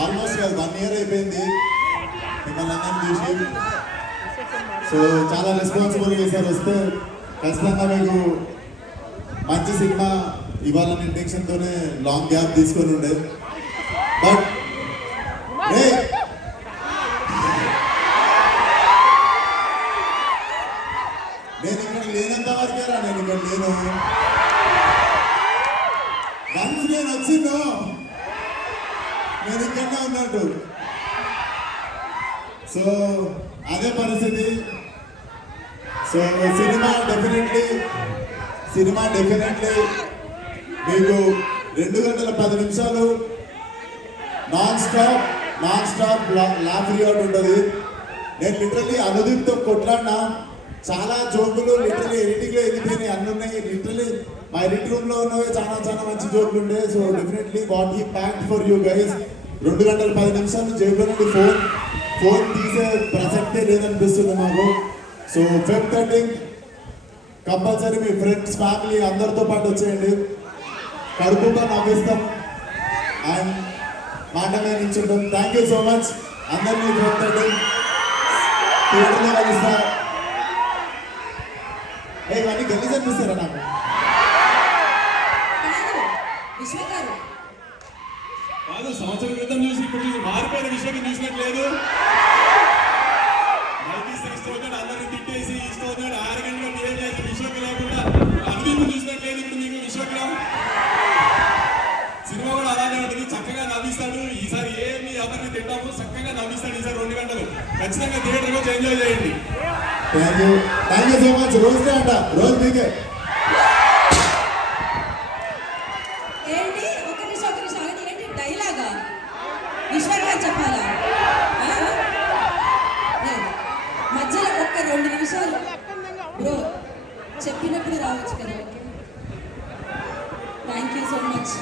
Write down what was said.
Almost 1 year అయిపోయింది మిమ్మల్ని అందరినీ చూసి. సో చాలా రెస్పాన్సిబుల్గా ఈసారి వస్తే ఖచ్చితంగా మీకు మంచి సినిమా ఇవ్వాలనే ఇంటెన్షన్తోనే లాంగ్ గ్యాప్ తీసుకొని ఉండే. బట్ నేను ఇక్కడ లేనంత వరకేరా, నేను ఇక్కడ లేను. వన్స్ నేను వచ్చిందో నేను ఇక్కడనే ఉన్నట్టు. సో అదే పరిస్థితి. సో సినిమా డెఫినెట్లీ మీకు 2 గంటల 10 నిమిషాలు నాన్ స్టాప్ లాఫ్ రియార్డ్ ఉంటుంది. నేను లిటరల్లీ అనుదీప్తో కొట్లాడినా, చాలా జోకులు లిటరల్లీ ఎడిటింగ్లో వెళ్ళిపోయినాయి, అన్నీ ఉన్నాయి. లిటరల్లీ మా ఎడిట్ రూమ్లో ఉన్నవి చాలా మంచి జోకులు ఉండే. So definitely what he packed for you guys. 2 గంటల 10 నిమిషాలు జేబులో నుండి ఫోన్ తీసే ప్రసక్తే లేదనిపిస్తుంది మాకు. సో Feb 13 కంపల్సరీ మీ ఫ్రెండ్స్ ఫ్యామిలీ అందరితో పాటు వచ్చేయండి. కడుపుగా నవ్విస్తాం అండ్ మాట మీద నిల్చుంటాం. Thank you so much. అందరినీ Feb 13 థియేటర్లో కలుస్తా. ఇవన్నీ గలీజ్ అనిపిస్తారా నాకు? కాదు, సంవత్సరం క్రితం చూసి ఇప్పుడు చూసి మారిపోయిన విషయం చూసినట్లేదు. అందరినీ తిట్టేసి ఇష్టం ఆరోగ్యంగా బిహేవ్ చేసి విశ్వక్ లేకుండా అనుదీపు చూసినట్లేదు. ఇప్పుడు మీకు విశ్వక్రామ్ సినిమా కూడా అలానే ఉంటుంది. చక్కగా నవ్విస్తాడు. ఈసారి ఏమి ఎవరిని తింటాము, చక్కగా నవ్విస్తాడు. ఈసారి 2 గంటలు ఖచ్చితంగా థియేటర్లో ఎంజాయ్ చేయండి. Thank you so much. రోజుకే అంట, రోజు మీకే. ఏంటి ఒక నిమిషం ఏంటి డైలాగా విశ్వక్రామ్ చెప్పాలా? మధ్యలో ఒక్క 2 నిమిషాలు బ్రో చెప్పినప్పుడు రావచ్చు కదా. Thank you so much.